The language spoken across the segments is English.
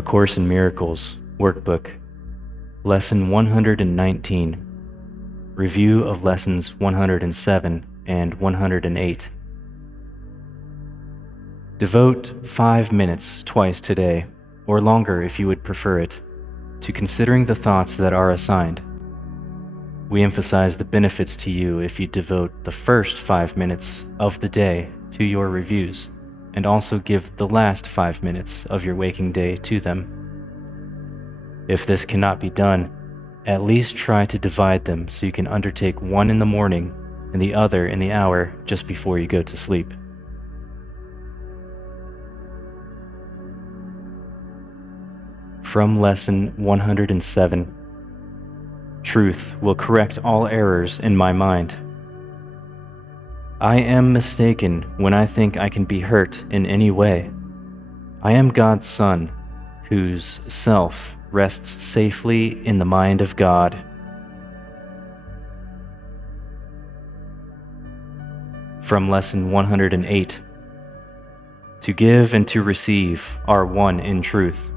A Course in Miracles, Workbook, Lesson 119, Review of Lessons 107 and 108. Devote 5 minutes twice today, or longer if you would prefer it, to considering the thoughts that are assigned. We emphasize the benefits to you if you devote the first 5 minutes of the day to your reviews, and also give the last 5 minutes of your waking day to them. If this cannot be done, at least try to divide them so you can undertake one in the morning and the other in the hour just before you go to sleep. From Lesson 107. Truth will correct all errors in my mind. I am mistaken when I think I can be hurt in any way. I am God's Son, whose self rests safely in the mind of God. From Lesson 108. To give and to receive are one in truth.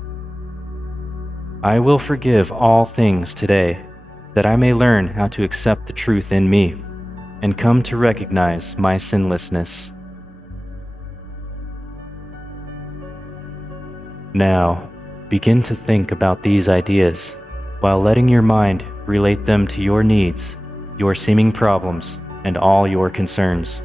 I will forgive all things today, that I may learn how to accept the truth in me, and come to recognize my sinlessness. Now, begin to think about these ideas, while letting your mind relate them to your needs, your seeming problems, and all your concerns.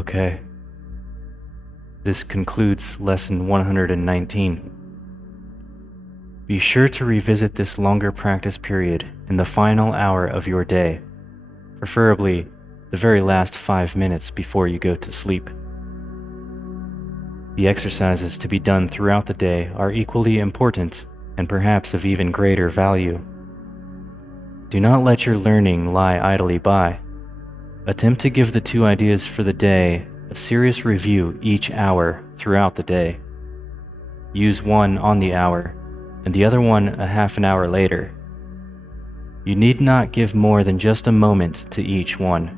Okay. This concludes Lesson 119. Be sure to revisit this longer practice period in the final hour of your day, preferably the very last 5 minutes before you go to sleep. The exercises to be done throughout the day are equally important and perhaps of even greater value. Do not let your learning lie idly by. Attempt to give the 2 ideas for the day a serious review each hour throughout the day. Use one on the hour and the other one a half an hour later. You need not give more than just a moment to each one.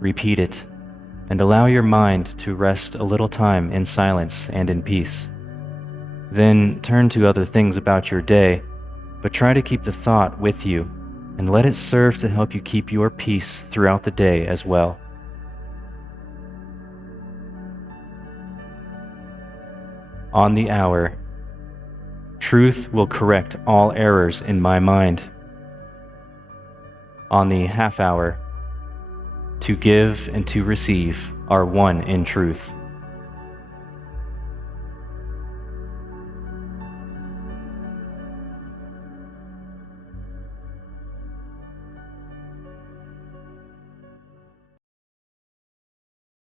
Repeat it and allow your mind to rest a little time in silence and in peace. Then turn to other things about your day, but try to keep the thought with you and let it serve to help you keep your peace throughout the day as well. On the hour, truth will correct all errors in my mind. On the half hour, to give and to receive are one in truth.